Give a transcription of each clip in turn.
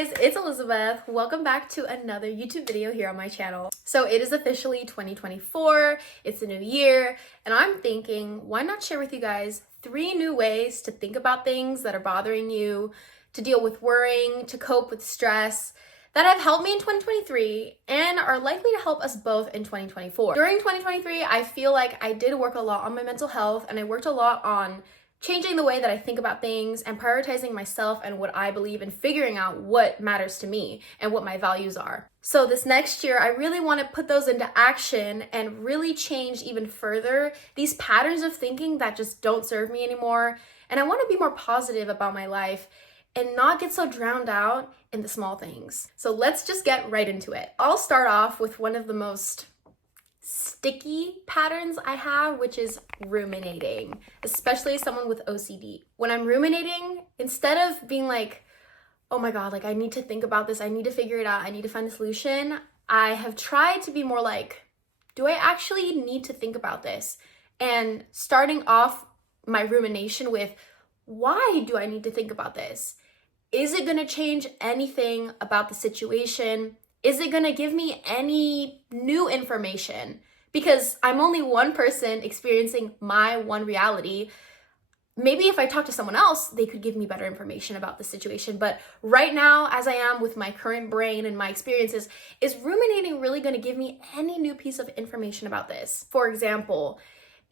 guys, it's Elizabeth. Welcome back to another YouTube video here on my channel. So it is officially 2024, it's a new year, and I'm thinking, why not share with you guys 3 new ways to think about things that are bothering you, to deal with worrying, to cope with stress, that have helped me in 2023 and are likely to help us both in 2024. During 2023, I feel like I did work a lot on my mental health, and I worked a lot on changing the way that I think about things and prioritizing myself and what I believe and figuring out what matters to me and what my values are. So this next year, I really want to put those into action and really change even further these patterns of thinking that just don't serve me anymore. And I want to be more positive about my life and not get so drowned out in the small things. So let's just get right into it. I'll start off with one of the most sticky patterns I have, which is ruminating, especially as someone with OCD. When I'm ruminating, instead of being like, oh my God, like I need to think about this, I need to figure it out, I need to find a solution, I have tried to be more like, do I actually need to think about this? And starting off my rumination with, why do I need to think about this? Is it gonna change anything about the situation? Is it gonna give me any new information? Because I'm only one person experiencing my one reality. Maybe if I talk to someone else, they could give me better information about the situation. But right now, as I am with my current brain and my experiences, is ruminating really gonna give me any new piece of information about this? For example,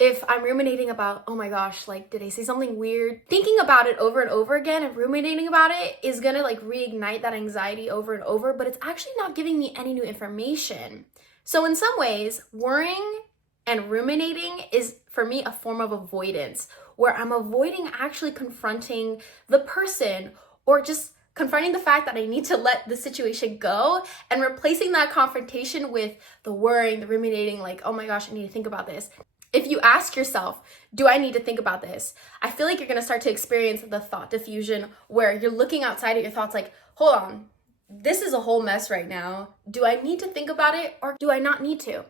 if I'm ruminating about, oh my gosh, like, did I say something weird? Thinking about it over and over again and ruminating about it is gonna like reignite that anxiety over and over, but it's actually not giving me any new information. So in some ways, worrying and ruminating is for me a form of avoidance, where I'm avoiding actually confronting the person or just confronting the fact that I need to let the situation go and replacing that confrontation with the worrying, the ruminating, like, oh my gosh, I need to think about this. If you ask yourself, do I need to think about this? I feel like you're gonna start to experience the thought diffusion where you're looking outside of your thoughts like, hold on, this is a whole mess right now. Do I need to think about it or do I not need to?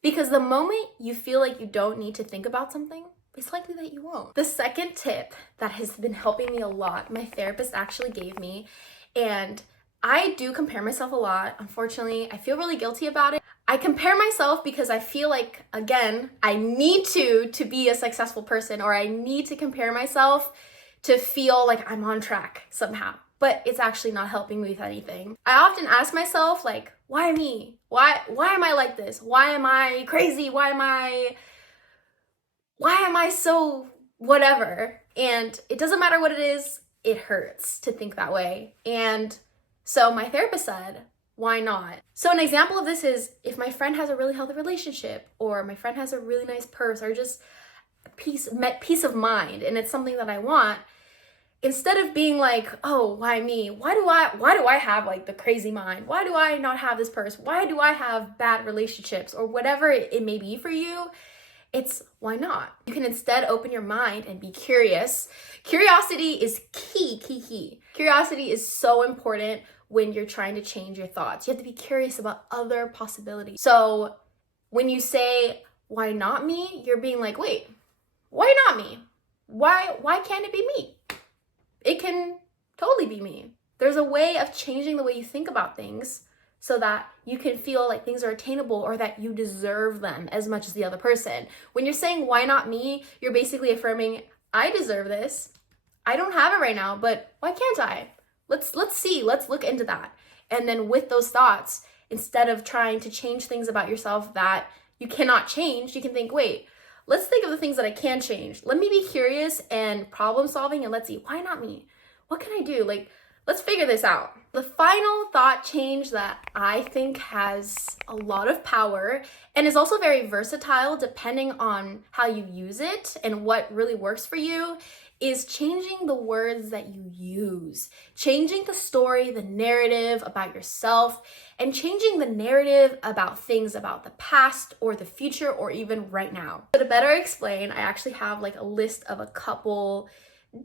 Because the moment you feel like you don't need to think about something, it's likely that you won't. The second tip that has been helping me a lot, my therapist actually gave me, and I do compare myself a lot. Unfortunately, I feel really guilty about it. I compare myself because I feel like, again, I need to be a successful person, or I need to compare myself to feel like I'm on track somehow. But it's actually not helping me with anything. I often ask myself, like, why me? Why am I like this? Why am I crazy? Why am I so whatever? And it doesn't matter what it is, it hurts to think that way. And so my therapist said, why not? So an example of this is if my friend has a really healthy relationship, or my friend has a really nice purse, or just peace of mind, and it's something that I want, instead of being like, oh, why me? Why do I have like the crazy mind? Why do I not have this purse? Why do I have bad relationships? Or whatever it may be for you, it's why not? You can instead open your mind and be curious. Curiosity is key. Curiosity is so important when you're trying to change your thoughts. You have to be curious about other possibilities. So when you say, why not me? You're being like, wait, why not me? Why can't it be me? It can totally be me. There's a way of changing the way you think about things so that you can feel like things are attainable or that you deserve them as much as the other person. When you're saying, why not me? You're basically affirming, I deserve this. I don't have it right now, but why can't I? Let's see, let's look into that. And then with those thoughts, instead of trying to change things about yourself that you cannot change, you can think, wait, let's think of the things that I can change. Let me be curious and problem solving, and let's see, why not me? What can I do? Like, let's figure this out. The final thought change that I think has a lot of power and is also very versatile depending on how you use it and what really works for you is changing the words that you use, changing the story, the narrative about yourself, and changing the narrative about things about the past or the future or even right now. So to better explain, I actually have like a list of a couple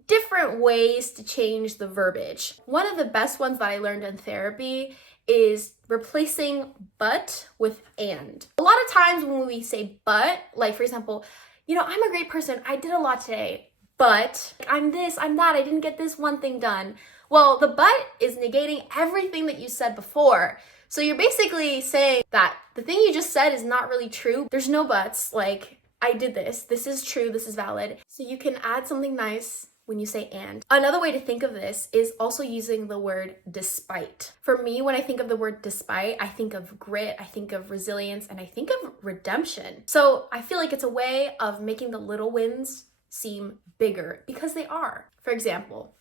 different ways to change the verbiage. One of the best ones that I learned in therapy is replacing but with and. A lot of times when we say but, like for example, I'm a great person, I did a lot today, but I'm this, I'm that, I didn't get this one thing done. Well, the but is negating everything that you said before. So you're basically saying that the thing you just said is not really true. There's no buts, like, I did this. This is true. This is valid. So you can add something nice when you say and. Another way to think of this is also using the word despite. For me, when I think of the word despite, I think of grit, I think of resilience, and I think of redemption. So I feel like it's a way of making the little wins seem bigger, because they are. For example,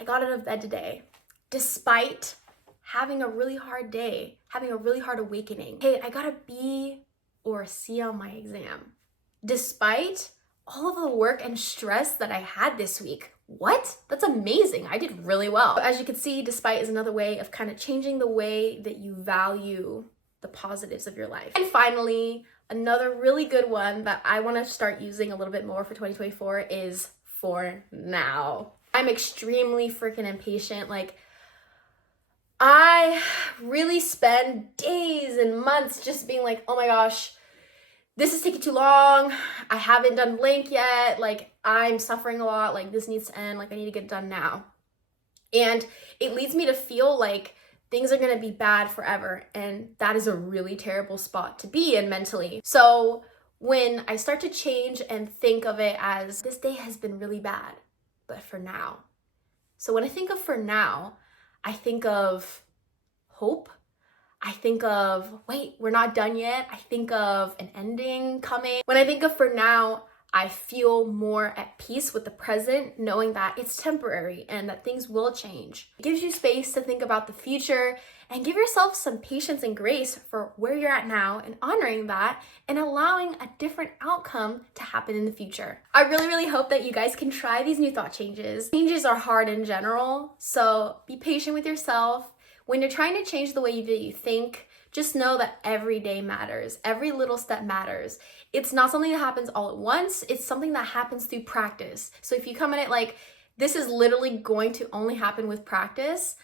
I got out of bed today despite having a really hard day, having a really hard awakening. Hey, I got a B or a C on my exam, despite all of the work and stress that I had this week. What? That's amazing. I did really well. As you can see, despite is another way of kind of changing the way that you value the positives of your life. And finally, another really good one that I want to start using a little bit more for 2024 is for now. I'm extremely freaking impatient. Like, I really spend days and months just being like, oh my gosh, this is taking too long. I haven't done blank yet. Like, I'm suffering a lot. Like, this needs to end. Like, I need to get done now. And it leads me to feel like things are going to be bad forever. And that is a really terrible spot to be in mentally. So when I start to change and think of it as, this day has been really bad, but for now. So when I think of for now, I think of hope. I think of, wait, we're not done yet. I think of an ending coming. When I think of for now, I feel more at peace with the present, knowing that it's temporary and that things will change. It gives you space to think about the future and give yourself some patience and grace for where you're at now, and honoring that and allowing a different outcome to happen in the future. I really hope that you guys can try these new thought changes. Changes are hard in general, so be patient with yourself. When you're trying to change the way you think, just know that every day matters. Every little step matters. It's not something that happens all at once. It's something that happens through practice. So if you come in it like, this is literally going to only happen with practice,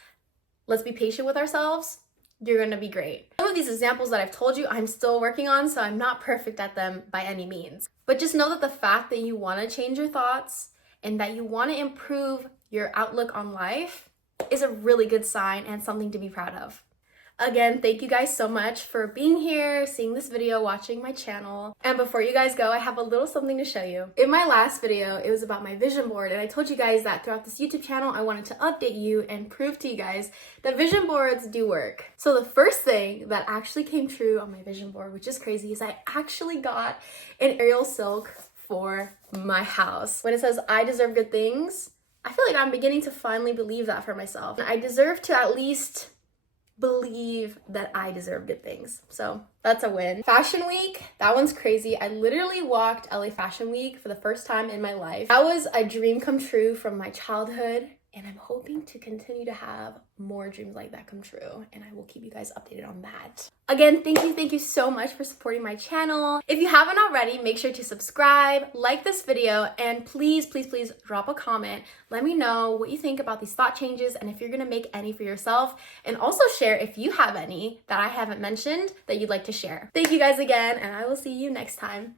let's be patient with ourselves. You're gonna be great. Some of these examples that I've told you, I'm still working on, so I'm not perfect at them by any means. But just know that the fact that you wanna change your thoughts and that you wanna improve your outlook on life is a really good sign and something to be proud of. Again, thank you guys so much for being here, seeing this video, watching my channel. And before you guys go, I have a little something to show you. In my last video, it was about my vision board, and I told you guys that throughout this YouTube channel, I wanted to update you and prove to you guys that vision boards do work. So the first thing that actually came true on my vision board, which is crazy, is I actually got an Ariel silk for my house. When it says, I deserve good things, I feel like I'm beginning to finally believe that for myself. I deserve to at least believe that I deserve good things. So that's a win. Fashion Week, that one's crazy. I literally walked LA Fashion Week for the first time in my life. That was a dream come true from my childhood, and I'm hoping to continue to have more dreams like that come true, and I will keep you guys updated on that. Again, thank you so much for supporting my channel. If you haven't already, make sure to subscribe, like this video, and please drop a comment. Let me know what you think about these thought changes and if you're gonna make any for yourself, and also share if you have any that I haven't mentioned that you'd like to share. Thank you guys again, and I will see you next time.